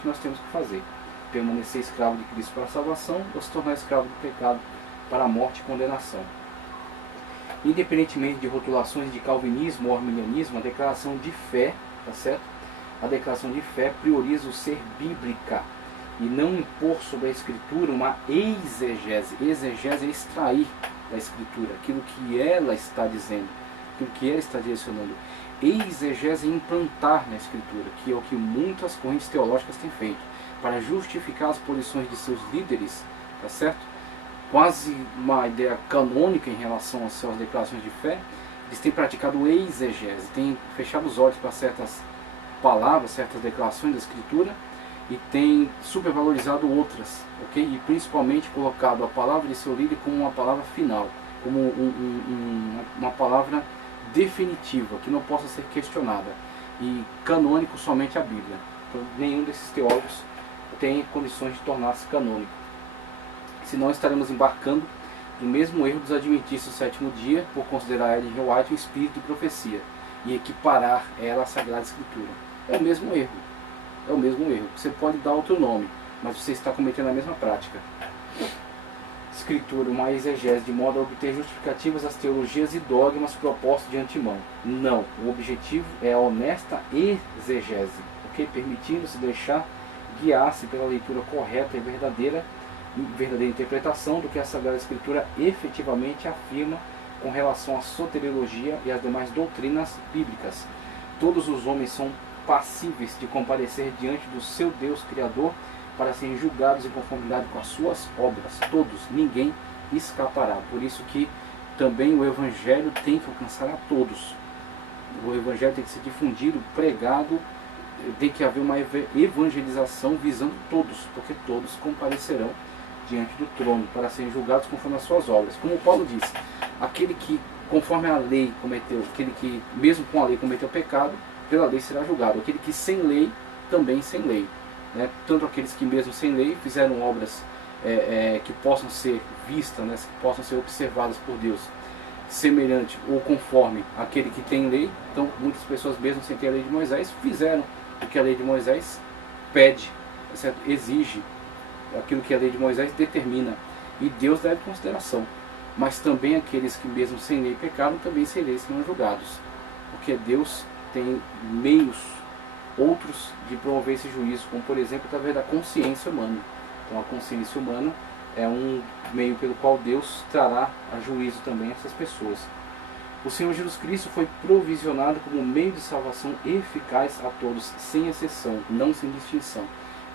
que nós temos que fazer: permanecer escravo de Cristo para a salvação ou se tornar escravo do pecado para a morte e condenação. Independentemente de rotulações de calvinismo ou arminianismo, a declaração de fé, tá certo? A declaração de fé prioriza o ser bíblica e não impor sobre a Escritura uma exegese. Exegese é extrair da Escritura aquilo que ela está dizendo, aquilo que ela está direcionando. Exegese é implantar na Escritura, que é o que muitas correntes teológicas têm feito, para justificar as posições de seus líderes, tá certo? Quase uma ideia canônica em relação às suas declarações de fé. Eles têm praticado exegese, têm fechado os olhos para certas palavras, certas declarações da Escritura, e têm supervalorizado outras, ok? E principalmente colocado a palavra de seu líder como uma palavra final, como uma palavra definitiva, que não possa ser questionada, e canônico somente a Bíblia. Então, nenhum desses teólogos tem condições de tornar-se canônico. Senão estaremos embarcando no mesmo erro dos adventistas do sétimo dia, por considerar Ellen G. White um espírito de profecia e equiparar ela à Sagrada Escritura. É o mesmo erro. É o mesmo erro. Você pode dar outro nome, mas você está cometendo a mesma prática. Escritura, uma exegese de modo a obter justificativas às teologias e dogmas propostos de antemão. Não. O objetivo é a honesta exegese, ok? Permitindo-se deixar guiar-se pela leitura correta e verdadeira interpretação do que a Sagrada Escritura efetivamente afirma com relação à soteriologia e às demais doutrinas bíblicas. Todos os homens são passíveis de comparecer diante do seu Deus Criador para serem julgados em conformidade com as suas obras. Todos, ninguém escapará. Por isso que também o Evangelho tem que alcançar a todos. O Evangelho tem que ser difundido, pregado, tem que haver uma evangelização visando todos, porque todos comparecerão diante do trono para serem julgados conforme as suas obras. Como Paulo diz, aquele que conforme a lei cometeu, aquele que mesmo com a lei cometeu pecado, pela lei será julgado. Aquele que sem lei, também sem lei, né? Tanto aqueles que mesmo sem lei fizeram obras que possam ser vistas, né? Que possam ser observadas por Deus, semelhante ou conforme aquele que tem lei. Então muitas pessoas mesmo sem ter a lei de Moisés fizeram o que a lei de Moisés pede, certo? Exige, aquilo que a lei de Moisés determina, e Deus leva em consideração. Mas também aqueles que mesmo sem lei pecaram, também sem lei serão julgados, porque Deus tem meios outros de promover esse juízo, como por exemplo através da consciência humana. Então a consciência humana é um meio pelo qual Deus trará a juízo também a essas pessoas. O Senhor Jesus Cristo foi provisionado como meio de salvação eficaz a todos, sem exceção, não sem distinção.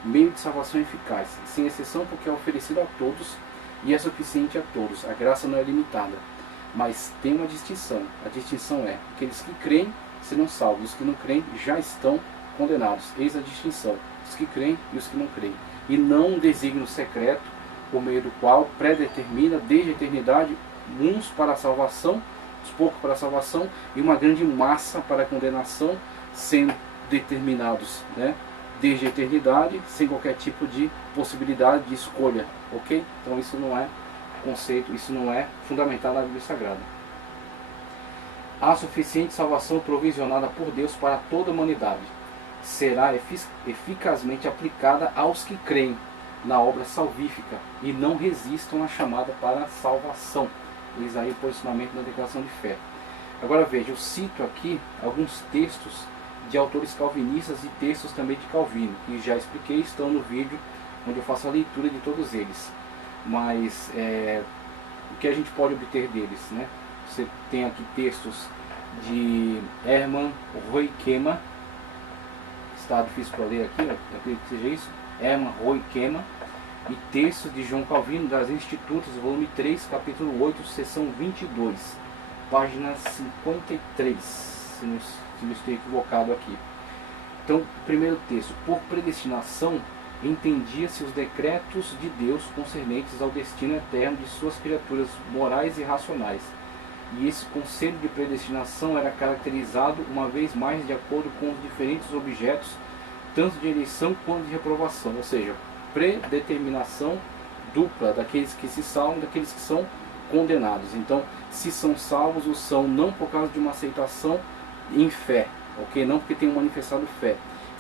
Meio de salvação eficaz, sem exceção, porque é oferecido a todos e é suficiente a todos. A graça não é limitada, mas tem uma distinção. A distinção é: aqueles que creem serão salvos, os que não creem já estão condenados. Eis a distinção: os que creem e os que não creem. E não um desígnio secreto, por meio do qual predetermina desde a eternidade uns para a salvação, os poucos para a salvação, e uma grande massa para a condenação, sendo determinados, né, desde a eternidade, sem qualquer tipo de possibilidade de escolha, ok? Então isso não é conceito, isso não é fundamentado na Bíblia Sagrada. Há suficiente salvação provisionada por Deus para toda a humanidade. Será eficazmente aplicada aos que creem na obra salvífica e não resistam à chamada para a salvação. Eis aí o posicionamento da declaração de fé. Agora veja, eu cito aqui alguns textos de autores calvinistas e textos também de Calvino, que já expliquei, estão no vídeo onde eu faço a leitura de todos eles. Mas o que a gente pode obter deles, né? Você tem aqui textos de Hermann Roykema, está difícil para ler aqui, eu acredito que seja isso, Hermann Roykema, e textos de João Calvino, das Institutos, volume 3, capítulo 8, seção 22, página 53, se não estou equivocado aqui. Então, primeiro texto: por predestinação entendia-se os decretos de Deus concernentes ao destino eterno de suas criaturas morais e racionais. E esse conselho de predestinação era caracterizado uma vez mais de acordo com os diferentes objetos, tanto de eleição quanto de reprovação, ou seja, predeterminação dupla daqueles que se salvam e daqueles que são condenados. Então, se são salvos, o são não por causa de uma aceitação em fé, ok? Não porque tenham manifestado fé.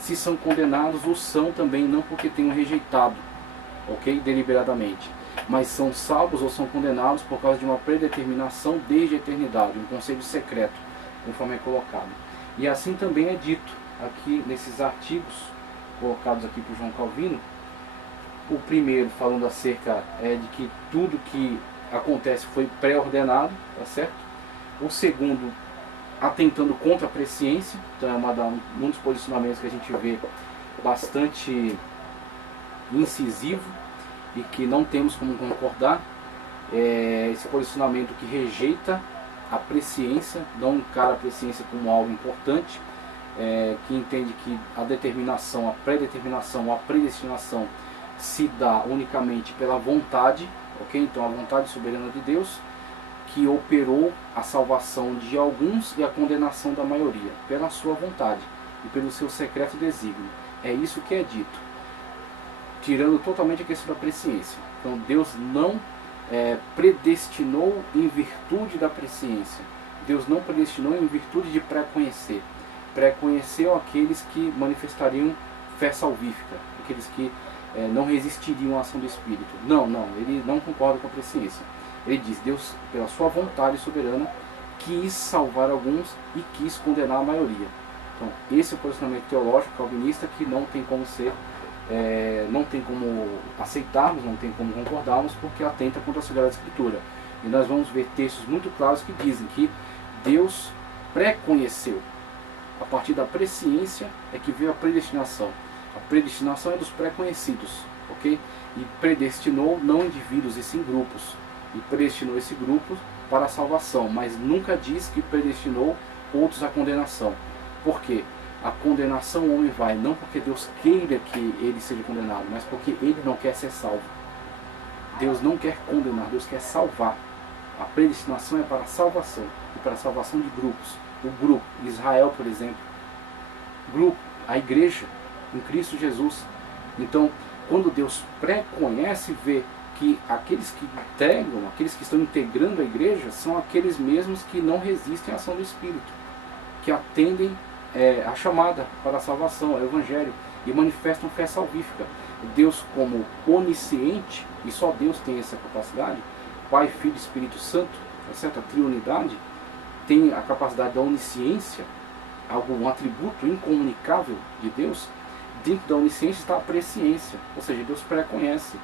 se são condenados, ou são também, não porque tenham rejeitado, ok? Deliberadamente, mas são salvos ou são condenados por causa de uma predeterminação desde a eternidade, um conselho secreto, conforme é colocado. E assim também é dito aqui nesses artigos colocados aqui por João Calvino. O primeiro falando acerca de que tudo que acontece foi pré-ordenado, tá certo? O segundo atentando contra a presciência, então é um dos posicionamentos que a gente vê bastante incisivo e que não temos como concordar. Esse posicionamento que rejeita a presciência, não encara a presciência como algo importante, que entende que a determinação, a predeterminação, a predestinação se dá unicamente pela vontade, ok? Então a vontade soberana de Deus, que operou a salvação de alguns e a condenação da maioria, pela sua vontade e pelo seu secreto desígnio. É isso que é dito, tirando totalmente a questão da presciência. Então Deus não predestinou em virtude da presciência. Deus não predestinou em virtude de pré-conhecer. Pré-conheceu aqueles que manifestariam fé salvífica, aqueles que não resistiriam à ação do Espírito. Não, ele não concorda com a presciência. Ele diz, Deus, pela sua vontade soberana, quis salvar alguns e quis condenar a maioria. Então, esse é o posicionamento teológico calvinista que não tem como ser, não tem como aceitarmos, não tem como concordarmos, porque atenta contra a Sagrada Escritura. E nós vamos ver textos muito claros que dizem que Deus pré-conheceu. A partir da presciência é que veio a predestinação. A predestinação é dos pré-conhecidos, ok? E predestinou não indivíduos e sim grupos. E predestinou esse grupo para a salvação, mas nunca diz que predestinou outros à condenação. Por quê? A condenação o homem vai, não porque Deus queira que ele seja condenado, mas porque ele não quer ser salvo. Deus não quer condenar, Deus quer salvar. A predestinação é para a salvação, e para a salvação de grupos. O grupo, Israel, por exemplo. Grupo, a igreja, em Cristo Jesus. Então, quando Deus pré-conhece, vê que aqueles que integram, aqueles que estão integrando a igreja, são aqueles mesmos que não resistem à ação do Espírito, que atendem a chamada para a salvação, ao Evangelho, e manifestam fé salvífica. Deus, como onisciente, e só Deus tem essa capacidade, Pai, Filho e Espírito Santo, certo? A triunidade, tem a capacidade da onisciência, um atributo incomunicável de Deus. Dentro da onisciência está a presciência, ou seja, Deus pré-conhece,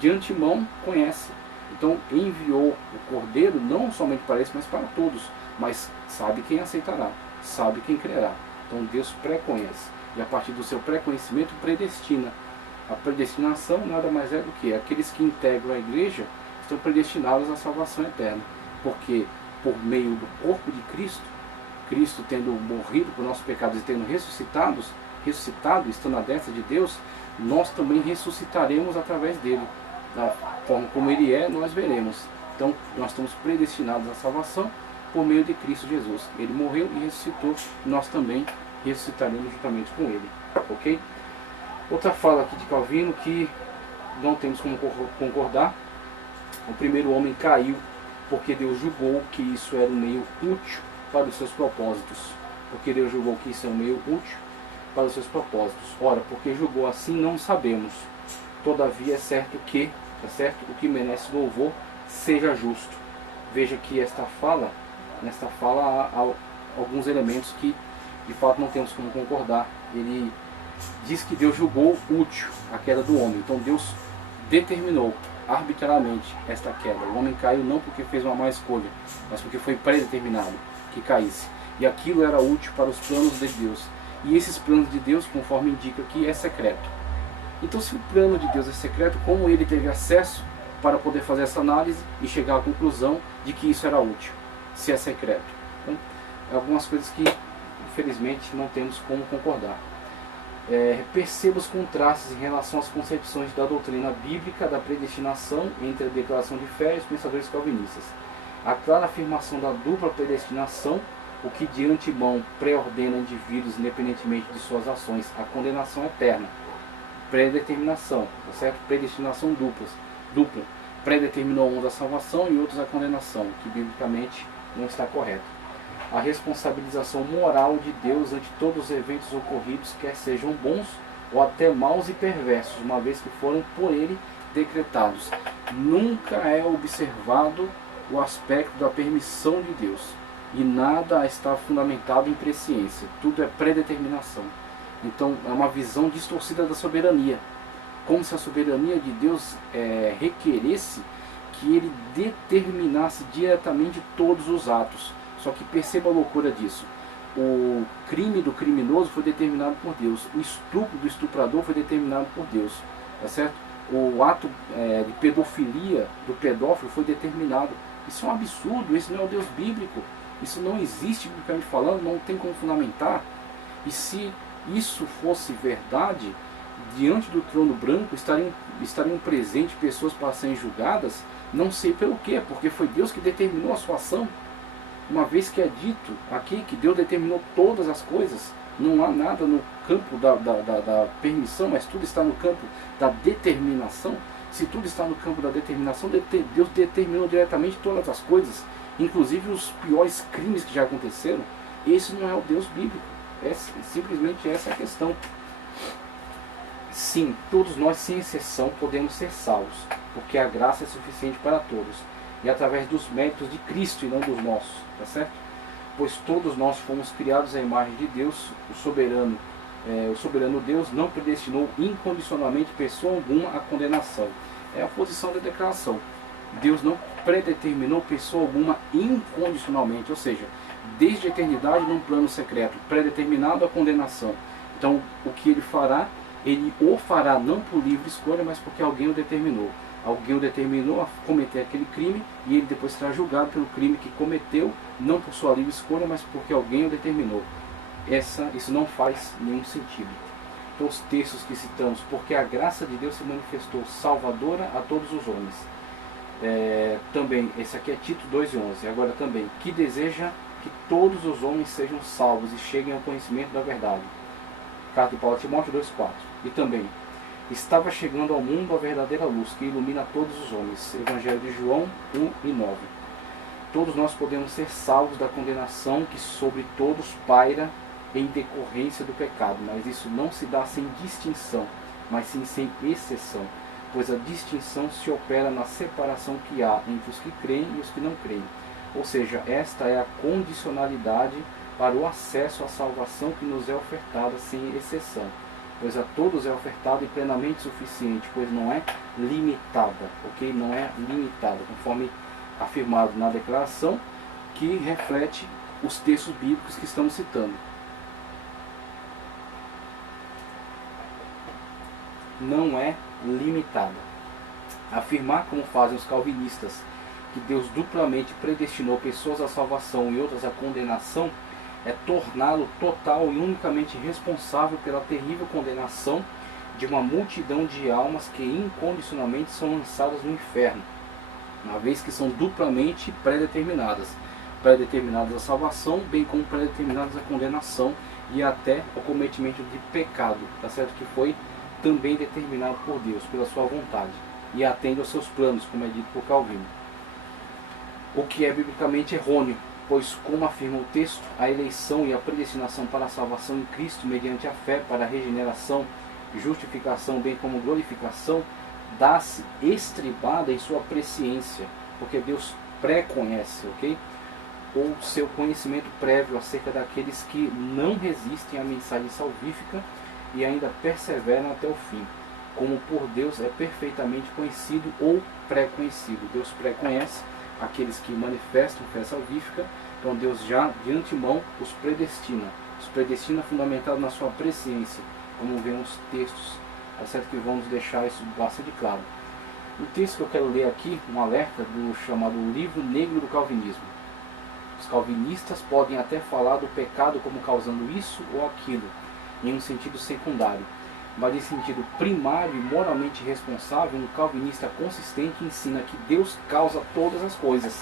de antemão conhece. Então enviou o Cordeiro não somente para esse, mas para todos, mas sabe quem aceitará, sabe quem crerá. Então Deus pré-conhece, e a partir do seu pré-conhecimento predestina. A predestinação nada mais é do que aqueles que integram a igreja estão predestinados à salvação eterna, porque por meio do corpo de Cristo, Cristo tendo morrido por nossos pecados e tendo ressuscitado, estando à destra de Deus, nós também ressuscitaremos através dele. Da forma como ele é, nós veremos. Então, nós estamos predestinados à salvação por meio de Cristo Jesus. Ele morreu e ressuscitou, nós também ressuscitaremos juntamente com ele. Ok? Outra fala aqui de Calvino que não temos como concordar. O primeiro homem caiu porque Deus julgou que isso era um meio útil para os seus propósitos. Porque Deus julgou que isso é um meio útil para os seus propósitos. Ora, porque julgou assim, não sabemos. Todavia é certo que, o que merece louvor seja justo. Veja que nesta fala há alguns elementos que de fato não temos como concordar. Ele diz que Deus julgou útil a queda do homem. Então Deus determinou arbitrariamente esta queda. O homem caiu não porque fez uma má escolha, mas porque foi predeterminado que caísse. E aquilo era útil para os planos de Deus. E esses planos de Deus, conforme indica aqui, é secreto. Então, se o plano de Deus é secreto, como ele teve acesso para poder fazer essa análise e chegar à conclusão de que isso era útil, se é secreto? Então, algumas coisas que, infelizmente, não temos como concordar. Perceba os contrastes em relação às concepções da doutrina bíblica da predestinação entre a declaração de fé e os pensadores calvinistas. A clara afirmação da dupla predestinação, o que de antemão pré-ordena indivíduos independentemente de suas ações, a condenação eterna. Predeterminação, tá certo? Predestinação dupla. Predeterminou uns a salvação e outros a condenação, que biblicamente não está correto. a responsabilização moral de Deus ante todos os eventos ocorridos, quer sejam bons ou até maus e perversos, uma vez que foram por ele decretados. Nunca é observado o aspecto da permissão de Deus, e nada está fundamentado em presciência, tudo é predeterminação. Então é uma visão distorcida da soberania, como se a soberania de Deus requeresse que ele determinasse diretamente todos os atos. Só que perceba a loucura disso. O crime do criminoso foi determinado por Deus. O estupro do estuprador foi determinado por Deus. Tá certo? O ato de pedofilia do pedófilo foi determinado. Isso é um absurdo, isso não é o Deus bíblico. Isso não existe, biblicamente falando, não tem como fundamentar. E se isso fosse verdade, diante do trono branco estariam presentes pessoas para serem julgadas, não sei pelo quê, porque foi Deus que determinou a sua ação. Uma vez que é dito aqui que Deus determinou todas as coisas, não há nada no campo da permissão, mas tudo está no campo da determinação. Se tudo está no campo da determinação, Deus determinou diretamente todas as coisas, inclusive os piores crimes que já aconteceram. Esse não é o Deus bíblico, simplesmente essa é a questão. Sim, todos nós, sem exceção, podemos ser salvos, porque a graça é suficiente para todos, e através dos méritos de Cristo e não dos nossos, tá certo? Pois todos nós fomos criados à imagem de Deus, o soberano Deus não predestinou incondicionalmente pessoa alguma à condenação. É a posição da declaração. Deus não predeterminou pessoa alguma incondicionalmente, ou seja, desde a eternidade num plano secreto, predeterminado a condenação. Então, o que ele fará, ele o fará não por livre escolha, mas porque alguém o determinou. Alguém o determinou a cometer aquele crime e ele depois será julgado pelo crime que cometeu, não por sua livre escolha, mas porque alguém o determinou. Isso não faz nenhum sentido. Então os textos que citamos, porque a graça de Deus se manifestou salvadora a todos os homens. Também, esse aqui é Tito 2:11, agora também, que deseja que todos os homens sejam salvos e cheguem ao conhecimento da verdade. Carta de Paulo a Timóteo 2:4. E também, estava chegando ao mundo a verdadeira luz, que ilumina todos os homens. Evangelho de João 1:9. Todos nós podemos ser salvos da condenação que sobre todos paira em decorrência do pecado, mas isso não se dá sem distinção, mas sim sem exceção, pois a distinção se opera na separação que há entre os que creem e os que não creem. Ou seja, esta é a condicionalidade para o acesso à salvação que nos é ofertada sem exceção, pois a todos é ofertada e plenamente suficiente, pois não é limitada, ok? Não é limitada, conforme afirmado na declaração, que reflete os textos bíblicos que estamos citando. Não é limitada. Afirmar, como fazem os calvinistas, que Deus duplamente predestinou pessoas à salvação e outras à condenação, é torná-lo total e unicamente responsável pela terrível condenação de uma multidão de almas que incondicionalmente são lançadas no inferno, uma vez que são duplamente predeterminadas à salvação, bem como predeterminadas à condenação e até ao cometimento de pecado, tá certo? Que foi também determinado por Deus, pela sua vontade, e atende aos seus planos, como é dito por Calvino. O que é biblicamente errôneo, pois, como afirma o texto, a eleição e a predestinação para a salvação em Cristo mediante a fé para a regeneração, justificação, bem como glorificação, dá-se estribada em sua presciência, porque Deus pré-conhece, ok? Ou seu conhecimento prévio acerca daqueles que não resistem à mensagem salvífica e ainda perseveram até o fim, como por Deus é perfeitamente conhecido ou pré-conhecido. Deus pré-conhece aqueles que manifestam fé salvífica, então Deus já de antemão os predestina fundamentado na sua presciência, como vemos textos, é certo que vão nos deixar isso bastante claro. O texto que eu quero ler aqui, um alerta do chamado Livro Negro do Calvinismo. Os calvinistas podem até falar do pecado como causando isso ou aquilo, em um sentido secundário, mas em sentido primário e moralmente responsável, um calvinista consistente ensina que Deus causa todas as coisas.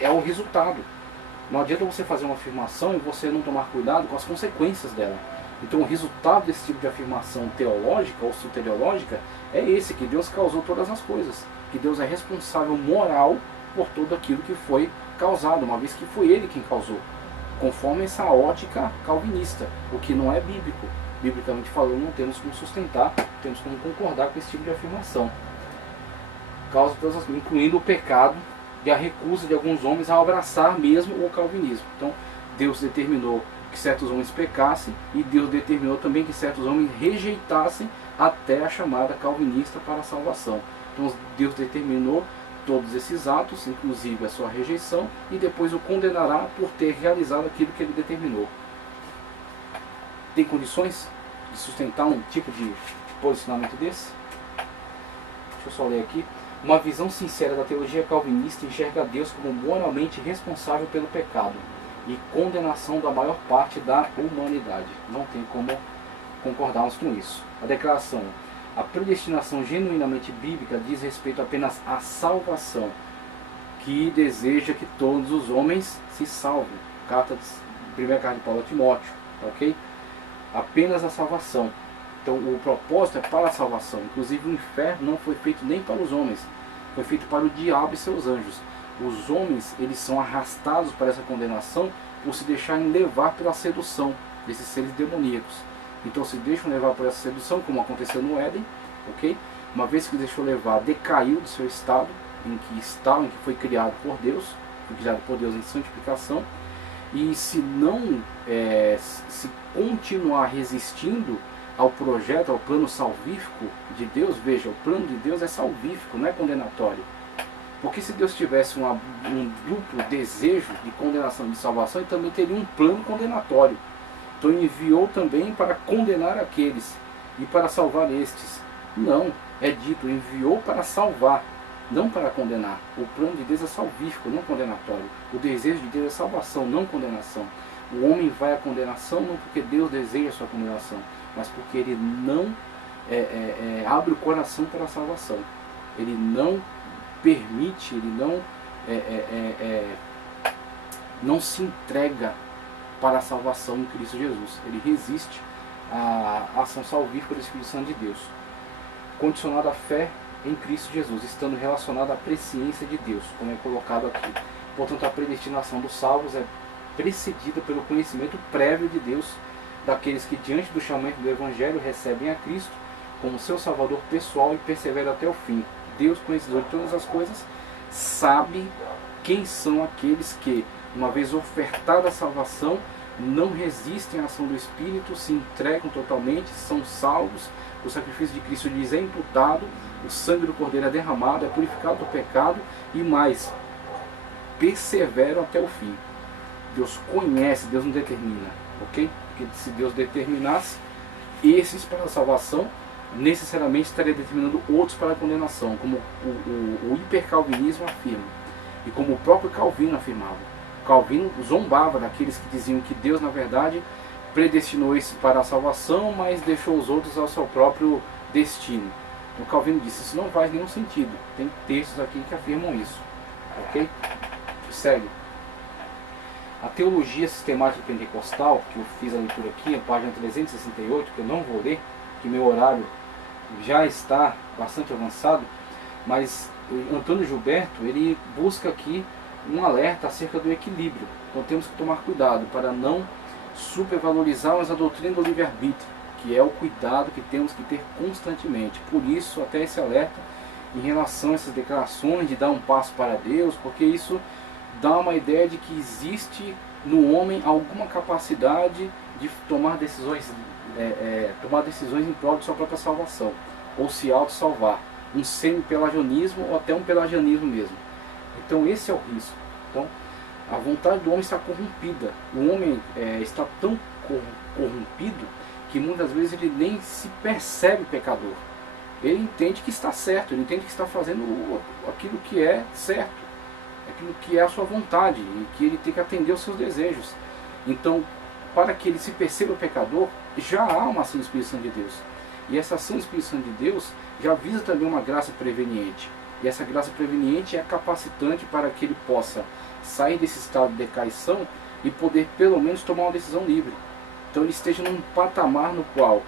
É o resultado. Não adianta você fazer uma afirmação e você não tomar cuidado com as consequências dela. Então o resultado desse tipo de afirmação teológica ou soteriológica é esse, que Deus causou todas as coisas, que Deus é responsável moral por tudo aquilo que foi causado, uma vez que foi ele quem causou, conforme essa ótica calvinista, o que não é bíblico. Biblicamente falando, não temos como sustentar, temos como concordar com esse tipo de afirmação. Causa todas as coisas, incluindo o pecado e a recusa de alguns homens a abraçar mesmo o calvinismo. Então, Deus determinou que certos homens pecassem e Deus determinou também que certos homens rejeitassem até a chamada calvinista para a salvação. Então, Deus determinou todos esses atos, inclusive a sua rejeição, e depois o condenará por ter realizado aquilo que ele determinou. Tem condições de sustentar um tipo de posicionamento desse? Deixa eu só ler aqui. Uma visão sincera da teologia calvinista enxerga Deus como moralmente responsável pelo pecado e condenação da maior parte da humanidade. Não tem como concordarmos com isso. A declaração: a predestinação genuinamente bíblica diz respeito apenas à salvação, que deseja que todos os homens se salvem. Primeira carta de Paulo a Timóteo, ok? Apenas a salvação. Então o propósito é para a salvação. Inclusive o inferno não foi feito nem para os homens, foi feito para o diabo e seus anjos. Os homens, eles são arrastados para essa condenação por se deixarem levar pela sedução desses seres demoníacos. Então se deixam levar por essa sedução, como aconteceu no Éden, ok? Uma vez que deixou levar, decaiu do seu estado em que foi criado por Deus, foi criado por Deus em santificação, e se não se continuar resistindo ao projeto, ao plano salvífico de Deus, veja, o plano de Deus é salvífico, não é condenatório. Porque se Deus tivesse um duplo desejo de condenação e de salvação, ele também teria um plano condenatório. Então ele enviou também para condenar aqueles e para salvar estes. Não, é dito, enviou para salvar, não para condenar. O plano de Deus é salvífico, não condenatório. O desejo de Deus é salvação, não condenação. O homem vai à condenação não porque Deus deseja a sua condenação, mas porque ele não abre o coração para a salvação. Ele não permite, ele não se entrega para a salvação em Cristo Jesus. Ele resiste à ação salvífica do Espírito Santo de Deus, condicionado à fé em Cristo Jesus, estando relacionado à presciência de Deus, como é colocado aqui. Portanto, a predestinação dos salvos é precedida pelo conhecimento prévio de Deus daqueles que, diante do chamamento do Evangelho, recebem a Cristo como seu Salvador pessoal e perseveram até o fim. Deus, conhecedor de todas as coisas, sabe quem são aqueles que, uma vez ofertada a salvação, não resistem à ação do Espírito, se entregam totalmente, são salvos, o sacrifício de Cristo lhes é imputado, o sangue do Cordeiro é derramado, é purificado do pecado e mais, perseveram até o fim. Deus conhece, Deus não determina, ok? Porque se Deus determinasse esses para a salvação, necessariamente estaria determinando outros para a condenação, como o hipercalvinismo afirma, e como o próprio Calvino afirmava. Calvino zombava daqueles que diziam que Deus, na verdade, predestinou esse para a salvação, mas deixou os outros ao seu próprio destino. Então Calvino disse, isso não faz nenhum sentido. Tem textos aqui que afirmam isso, ok? Segue. A teologia sistemática pentecostal, que eu fiz a leitura aqui, a página 368, que eu não vou ler, que meu horário já está bastante avançado, mas Antônio Gilberto, ele busca aqui um alerta acerca do equilíbrio. Então temos que tomar cuidado para não supervalorizar a doutrina do livre-arbítrio, que é o cuidado que temos que ter constantemente. Por isso, até esse alerta em relação a essas declarações de dar um passo para Deus, porque isso dá uma ideia de que existe no homem alguma capacidade de tomar decisões em prol de sua própria salvação, ou se auto-salvar, um semi-pelagianismo ou até um pelagianismo mesmo. Então esse é o risco. Então, a vontade do homem está corrompida. O homem está tão corrompido que muitas vezes ele nem se percebe pecador. Ele entende que está certo, ele entende que está fazendo aquilo que é certo, aquilo que é a sua vontade e que ele tem que atender aos seus desejos. Então, para que ele se perceba pecador, já há uma ação do Espírito Santo de Deus. E essa ação do Espírito Santo de Deus já visa também uma graça preveniente. E essa graça preveniente é capacitante para que ele possa sair desse estado de decaição e poder pelo menos tomar uma decisão livre. Então ele esteja num patamar no qual,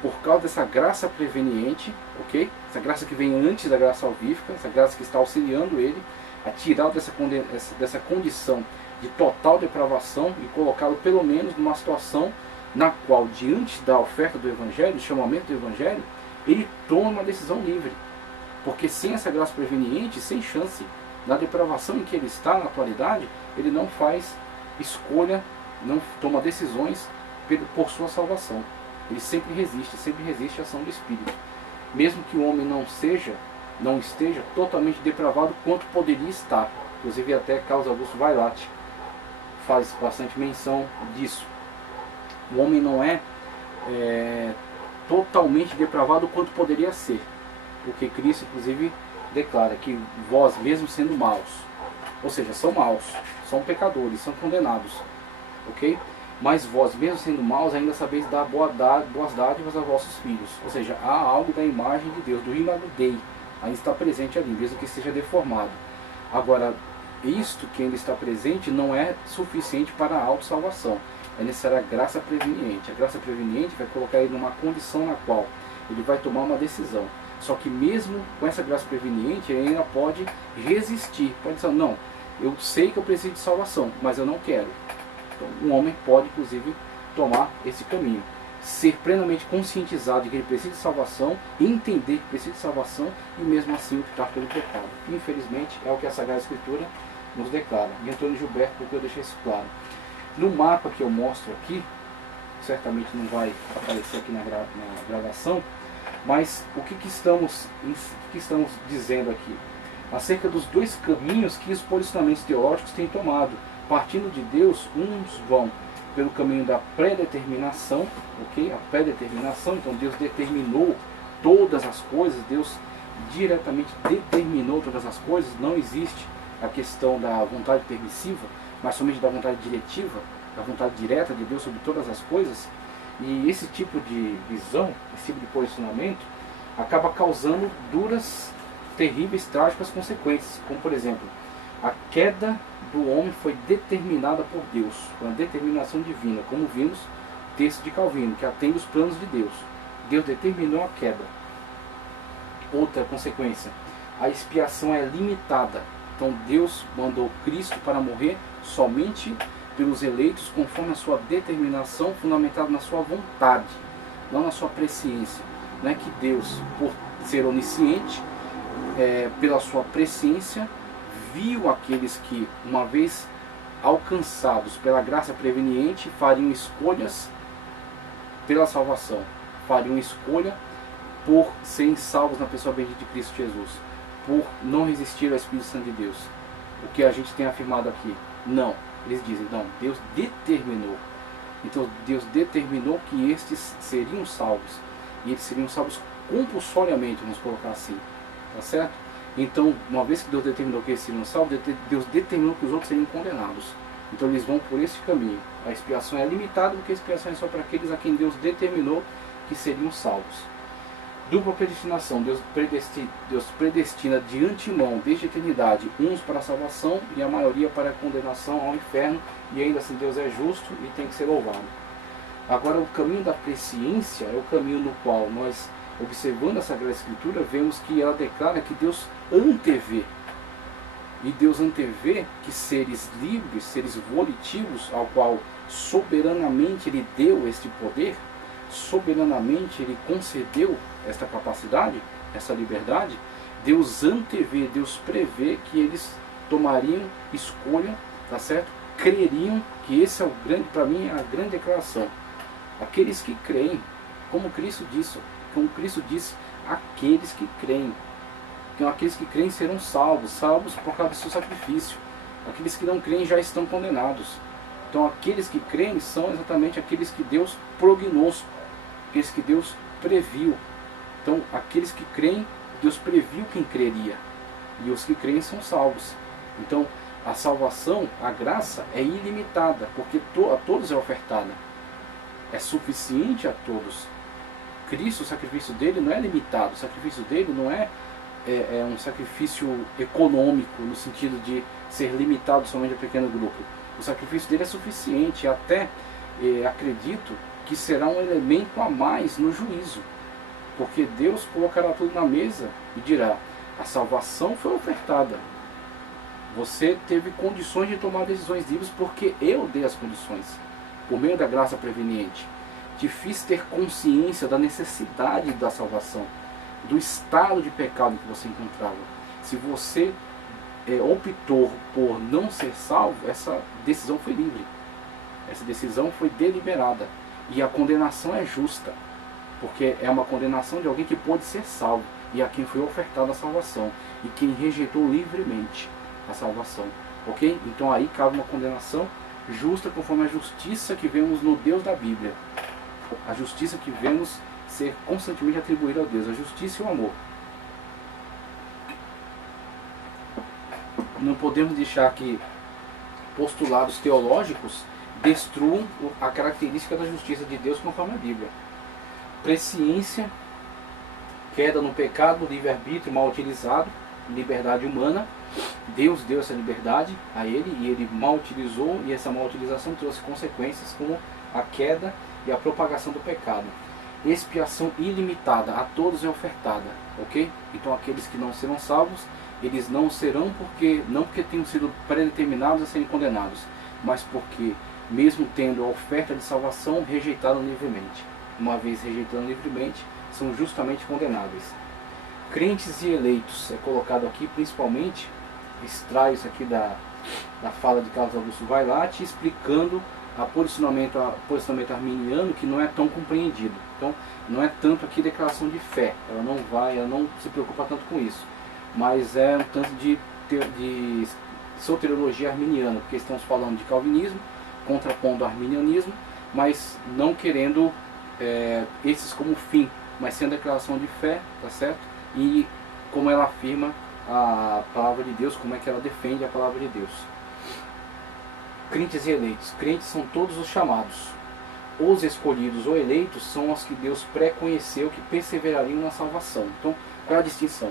por causa dessa graça preveniente, ok? Essa graça que vem antes da graça salvífica, essa graça que está auxiliando ele a tirá-lo dessa condição de total depravação e colocá-lo pelo menos numa situação na qual, diante da oferta do Evangelho, do chamamento do Evangelho, ele toma uma decisão livre. Porque sem essa graça preveniente, sem chance, na depravação em que ele está na atualidade, ele não faz escolha, não toma decisões por sua salvação. Ele sempre resiste à ação do Espírito. Mesmo que o homem não esteja totalmente depravado quanto poderia estar. Inclusive até Carlos Augusto Vailate faz bastante menção disso. O homem não é totalmente depravado quanto poderia ser. Porque Cristo, inclusive, declara que vós, mesmo sendo maus, ou seja, são maus, são pecadores, são condenados, ok? Mas vós, mesmo sendo maus, ainda sabeis dar boas dádivas aos vossos filhos. Ou seja, há algo da imagem de Deus, do imago Dei, ainda está presente ali, mesmo que esteja deformado. Agora, isto que ainda está presente não é suficiente para a autossalvação. É necessária a graça preveniente. A graça preveniente vai colocar ele numa condição na qual ele vai tomar uma decisão. Só que mesmo com essa graça preveniente, ele ainda pode resistir. Pode dizer, não, eu sei que eu preciso de salvação, mas eu não quero. Então, um homem pode, inclusive, tomar esse caminho. Ser plenamente conscientizado de que ele precisa de salvação, entender que precisa de salvação e mesmo assim optar pelo pecado. Infelizmente, é o que a Sagrada Escritura nos declara. E Antônio Gilberto, porque eu deixei isso claro. No mapa que eu mostro aqui, certamente não vai aparecer aqui na gravação, mas o que estamos dizendo aqui? Acerca dos dois caminhos que os posicionamentos teológicos têm tomado. Partindo de Deus, uns vão pelo caminho da predeterminação, ok? A predeterminação, então Deus determinou todas as coisas, Deus diretamente determinou todas as coisas, não existe a questão da vontade permissiva, mas somente da vontade diretiva, da vontade direta de Deus sobre todas as coisas. E esse tipo de visão, esse tipo de posicionamento, acaba causando duras, terríveis, trágicas consequências, como por exemplo, a queda do homem foi determinada por Deus, uma determinação divina, como vimos no texto de Calvino, que atende os planos de Deus. Deus determinou a queda. Outra consequência, a expiação é limitada. Então Deus mandou Cristo para morrer somente pelos eleitos, conforme a sua determinação, fundamentada na sua vontade, não na sua presciência. Não é que Deus, por ser onisciente, pela sua presciência, viu aqueles que, uma vez alcançados pela graça preveniente, fariam escolhas pela salvação, fariam escolha por serem salvos na pessoa bendita de Cristo Jesus, por não resistir ao Espírito Santo de Deus. O que a gente tem afirmado aqui, não. Eles dizem, não, Deus determinou. Então Deus determinou que estes seriam salvos. E eles seriam salvos compulsoriamente, vamos colocar assim. Tá certo? Então, uma vez que Deus determinou que eles seriam salvos, Deus determinou que os outros seriam condenados. Então eles vão por esse caminho. A expiação é limitada, porque a expiação é só para aqueles a quem Deus determinou que seriam salvos. Dupla predestinação. Deus predestina de antemão, desde a eternidade, uns para a salvação e a maioria para a condenação ao inferno. E ainda assim Deus é justo e tem que ser louvado. Agora, o caminho da presciência é o caminho no qual nós, observando a Sagrada Escritura, vemos que ela declara que Deus antevê. E Deus antevê que seres livres, seres volitivos, ao qual soberanamente Ele deu este poder, soberanamente Ele concedeu esta capacidade, essa liberdade, Deus antevê, Deus prevê que eles tomariam escolha, tá certo? Creriam, que esse é o grande, para mim, a grande declaração. Aqueles que creem, como Cristo disse, aqueles que creem. Então, aqueles que creem serão salvos, salvos por causa do seu sacrifício. Aqueles que não creem já estão condenados. Então, aqueles que creem são exatamente aqueles que Deus prognosticou, aqueles que Deus previu. Então, aqueles que creem, Deus previu quem creria. E os que creem são salvos. Então, a salvação, a graça é ilimitada, porque a todos é ofertada. É suficiente a todos. Cristo, o sacrifício dele não é limitado. O sacrifício dele não é um sacrifício econômico, no sentido de ser limitado somente a um pequeno grupo. O sacrifício dele é suficiente. Até acredito que será um elemento a mais no juízo. Porque Deus colocará tudo na mesa e dirá, a salvação foi ofertada. Você teve condições de tomar decisões livres porque eu dei as condições, por meio da graça preveniente. Te fiz ter consciência da necessidade da salvação, do estado de pecado que você encontrava. Se você optou por não ser salvo, essa decisão foi livre. Essa decisão foi deliberada. E a condenação é justa, porque é uma condenação de alguém que pôde ser salvo e a quem foi ofertada a salvação e quem rejeitou livremente a salvação. Ok? Então aí cabe uma condenação justa conforme a justiça que vemos no Deus da Bíblia. A justiça que vemos ser constantemente atribuída a Deus, a justiça e o amor. Não podemos deixar que postulados teológicos destruam a característica da justiça de Deus conforme a Bíblia. Presciência, queda no pecado, livre-arbítrio mal utilizado, liberdade humana. Deus deu essa liberdade a ele e ele mal utilizou, e essa mal utilização trouxe consequências como a queda e a propagação do pecado. Expiação ilimitada, a todos é ofertada, ok? Então aqueles que não serão salvos, eles não serão não porque tenham sido predeterminados a serem condenados, mas porque, mesmo tendo a oferta de salvação, rejeitaram livremente. Uma vez rejeitando livremente, são justamente condenáveis. Crentes e eleitos, é colocado aqui principalmente, extrai isso aqui da fala de Carlos Augusto Vailate, explicando o posicionamento arminiano, que não é tão compreendido. Então, não é tanto aqui declaração de fé, ela não se preocupa tanto com isso, mas é um tanto de soteriologia arminiana, porque estamos falando de calvinismo, contrapondo ao arminianismo, mas não querendo esses como fim, mas sendo declaração de fé, tá certo? E como ela afirma a palavra de Deus, como é que ela defende a palavra de Deus. Crentes e eleitos. Crentes são todos os chamados. Os escolhidos ou eleitos são os que Deus pré-conheceu que perseverariam na salvação. Então, qual é a distinção?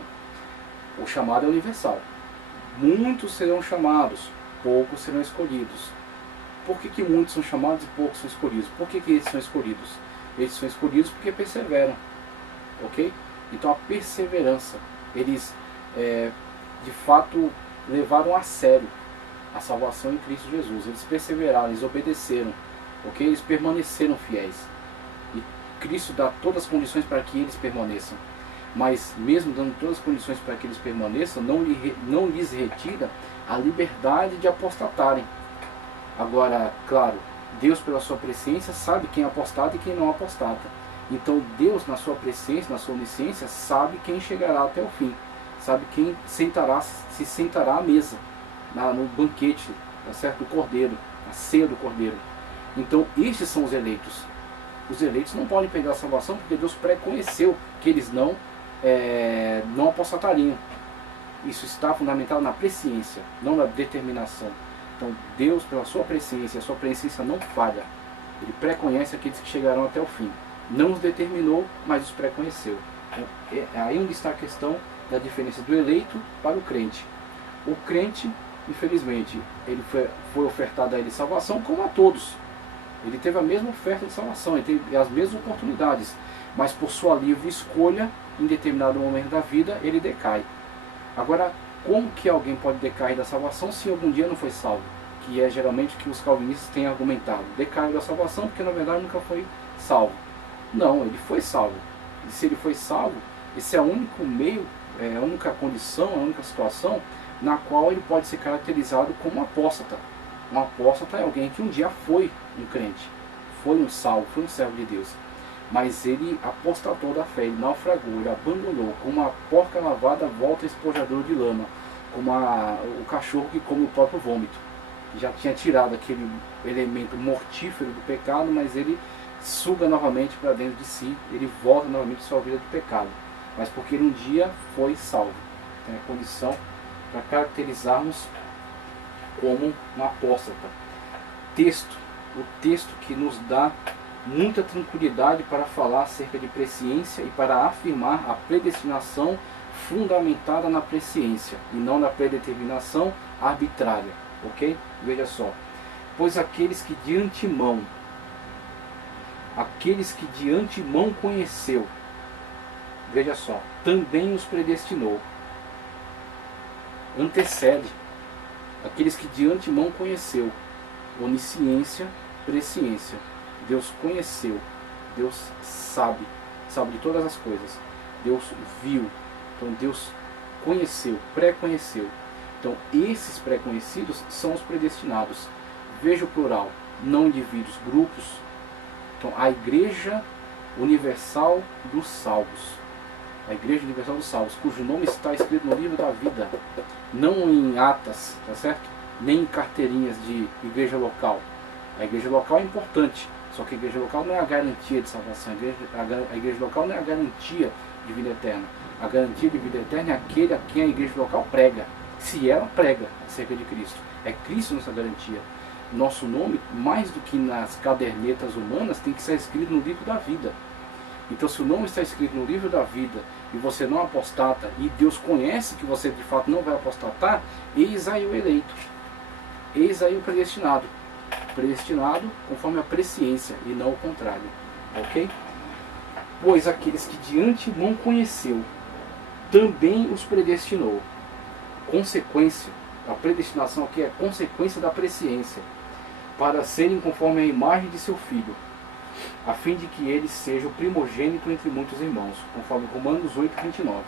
O chamado é universal. Muitos serão chamados, poucos serão escolhidos. Por que muitos são chamados e poucos são escolhidos? Por que eles são escolhidos? Eles são escolhidos porque perseveram. Ok? Então a perseverança, eles de fato levaram a sério a salvação em Cristo Jesus. Eles perseveraram, eles obedeceram, ok? Eles permaneceram fiéis. E Cristo dá todas as condições para que eles permaneçam. Mas mesmo dando todas as condições para que eles permaneçam, não lhes retira a liberdade de apostatarem. Agora, claro, Deus pela sua presciência sabe quem apostata e quem não apostata. Então Deus, na sua presciência, na sua onisciência, sabe quem chegará até o fim. Sabe quem se sentará à mesa, no banquete, tá certo? Do Cordeiro, a ceia do Cordeiro. Então estes são os eleitos. Os eleitos não podem perder a salvação porque Deus pré-conheceu que eles não apostatariam. Isso está fundamentado na presciência, não na determinação. Então Deus, pela sua presciência, a sua presciência não falha. Ele pré-conhece aqueles que chegarão até o fim. Não os determinou, mas os pré-conheceu. Então, é aí onde está a questão da diferença do eleito para o crente. O crente, infelizmente, ele foi ofertado a ele salvação como a todos. Ele teve a mesma oferta de salvação, ele teve as mesmas oportunidades, mas por sua livre escolha, em determinado momento da vida, ele decai. Agora, como que alguém pode decair da salvação se algum dia não foi salvo? Que é geralmente o que os calvinistas têm argumentado. Decaiu da salvação porque na verdade nunca foi salvo. Não, ele foi salvo. E se ele foi salvo, esse é o único meio, a única condição, a única situação na qual ele pode ser caracterizado como um apóstata. Um apóstata é alguém que um dia foi um crente, foi um salvo, foi um servo de Deus. Mas ele apostatou da fé, ele naufragou, ele abandonou, como uma porca lavada volta espojador de lama, como o cachorro que come o próprio vômito. Já tinha tirado aquele elemento mortífero do pecado, mas ele suga novamente para dentro de si, ele volta novamente à sua vida do pecado, mas porque ele um dia foi salvo. Então é a condição para caracterizarmos como um apóstata. O texto que nos dá muita tranquilidade para falar acerca de presciência e para afirmar a predestinação fundamentada na presciência e não na predeterminação arbitrária, ok? Veja só, pois aqueles que de antemão conheceu, veja só, também os predestinou. Antecede. Aqueles que de antemão conheceu. Onisciência, presciência. Deus conheceu. Deus sabe de todas as coisas. Deus viu. Então Deus conheceu, pré-conheceu. Então esses pré-conhecidos são os predestinados. Veja o plural, não indivíduos, grupos. Então a Igreja Universal dos Salvos. A Igreja Universal dos Salvos, cujo nome está escrito no livro da vida. Não em atas, tá certo? Nem em carteirinhas de igreja local. A igreja local é importante, só que a igreja local não é a garantia de salvação. A igreja local não é a garantia de vida eterna. A garantia de vida eterna é aquele a quem a igreja local prega. Se ela prega acerca de Cristo. É Cristo nossa garantia. Nosso nome, mais do que nas cadernetas humanas, tem que ser escrito no livro da vida. Então, se o nome está escrito no livro da vida e você não apostata, e Deus conhece que você de fato não vai apostatar, eis aí o eleito. Eis aí o predestinado. Predestinado conforme a presciência e não o contrário. Ok? Pois aqueles que de antemão conheceu, também os predestinou. Consequência. A predestinação aqui é consequência da presciência, para serem conforme a imagem de seu Filho, a fim de que ele seja o primogênito entre muitos irmãos, conforme Romanos 8, 29.